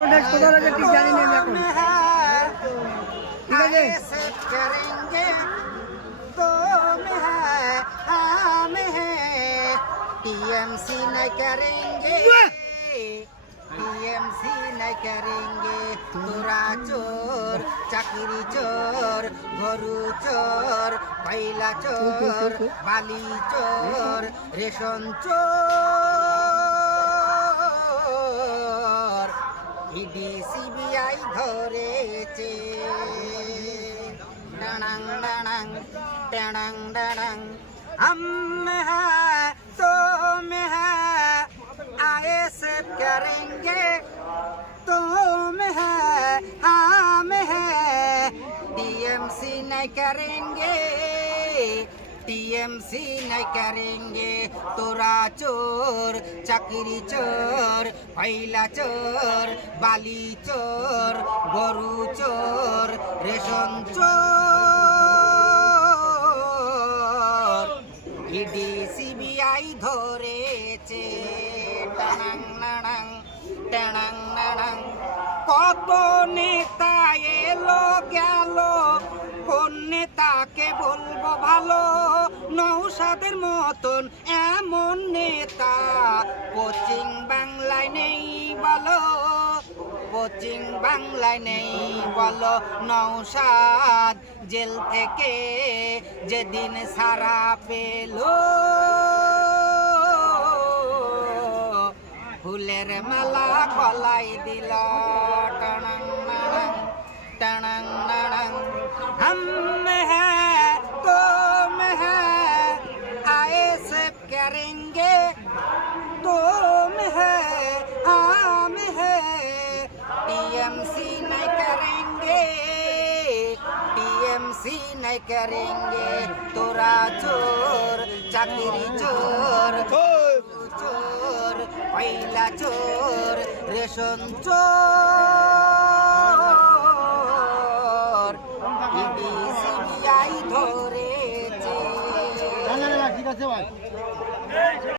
next पता लगे ठीक जानी नहीं मैं कौन ठीक है ऐसे करेंगे तो में है हम है टीएमसी नहीं करेंगे टीएमसी नहीं करेंगे तोरा चोर चाकरी चोर गरु चोर पहला चोर बाली चोर रेशन चोर ইডি সিবিআই ধরেছে ডানাং ডানাং ডানাং ডানাং हम हैं तुम हैं आईएसएफ करेंगे तुम हैं हम हैं टीएमसी नहीं करेंगे टीएमसी नहीं करेंगे तोरा चोर चाकरी चोर पहला चोर बाली चोर गरु चोर रेशन चोर ইডি সিবিআই ধরেছে টানাং নানাং টানাং নানাং কত নেতা এলো গেল কোন নেতাকে বলবো ভালো নৌসাদের মতন এমন নেতা কোচিং বাংলায় নেই বলো কোচিং বাংলায় নেই বলো নৌসাদ জেল থেকে যেদিন সারা পেল ফুলের মালা গলায় দিল টানাং নানাং টানাং নানাং हम हैं तुम हैं आईएसएफ करेंगे तुम हैं हम हैं टीएमसी नहीं करेंगे टीएमसी नहीं करेंगे तोरा चोर चाकरी चोर चोर पहला चोर रेशन चोर ইডি সিবিআই ধরেছে ठीक है भाई